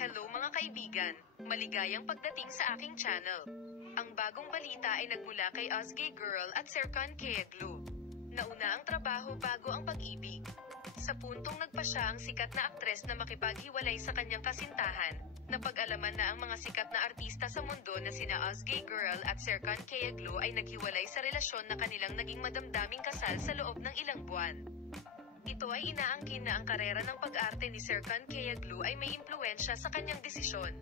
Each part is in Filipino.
Hello mga kaibigan, maligayang pagdating sa aking channel. Ang bagong balita ay nagmula kay Ozgay Girl at Serkan Kayaglu. Nauna ang trabaho bago ang pag-ibig. Sa puntong nagpa siya ang sikat na aktres na makipaghiwalay sa kanyang kasintahan, napag-alaman na ang mga sikat na artista sa mundo na sina Ozgay Girl at Serkan Kayaglu ay naghiwalay sa relasyon na kanilang naging madamdaming kasal sa loob ng ilang buwan. Ito ay inaangkin na ang karera ng pag-arte ni Serkan Kayaglu ay may impluwensya sa kanyang desisyon.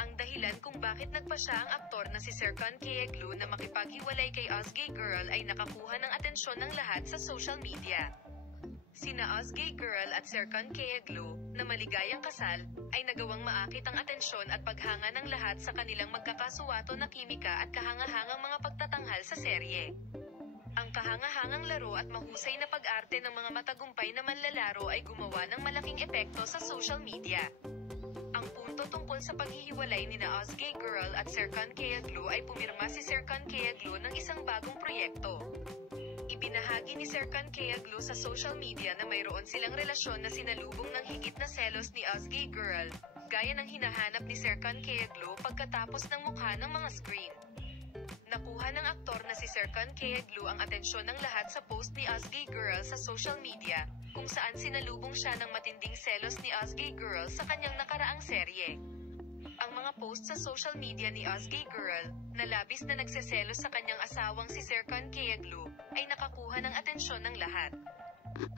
Ang dahilan kung bakit nagpa siya ang aktor na si Serkan Kayaglu na makipaghiwalay kay Ozgay Girl ay nakakuha ng atensyon ng lahat sa social media. Sina Ozgay Girl at Serkan Kayaglu, na maligayang kasal, ay nagawang maakit ang atensyon at paghanga ng lahat sa kanilang magkakasuwato na kimika at kahangahangang mga pagtatanghal sa serye. Ang kahangahangang laro at mahusay na pag-arte ng mga matagumpay na manlalaro ay gumawa ng malaking epekto sa social media. Ang punto tungkol sa paghihiwalay nina Ozgay Girl at Serkan Kayaglu ay pumirma si Serkan Kayaglu ng isang bagong proyekto. Ibinahagi ni Serkan Kayaglu sa social media na mayroon silang relasyon na sinalubong ng higit na selos ni Ozgay Girl, gaya ng hinahanap ni Serkan Kayaglu pagkatapos ng mukha ng mga screen. Nakuha ng aktor na si Serkan Kayaglu ang atensyon ng lahat sa post ni Ozgay Girl sa social media, kung saan sinalubong siya ng matinding selos ni Ozgay Girl sa kanyang nakaraang serye. Ang mga post sa social media ni Ozgay Girl, na labis na nagseselos sa kanyang asawang si Serkan Kayaglu, ay nakakuha ng atensyon ng lahat.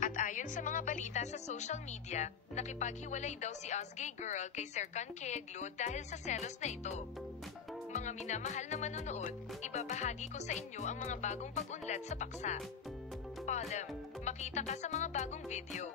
At ayon sa mga balita sa social media, nakipaghiwalay daw si Ozgay Girl kay Serkan Kayaglu dahil sa selos na ito. Mga minamahal na manonood, ibabahagi ko sa inyo ang mga bagong pag-unlad sa paksa. Paalam, makita ka sa mga bagong video.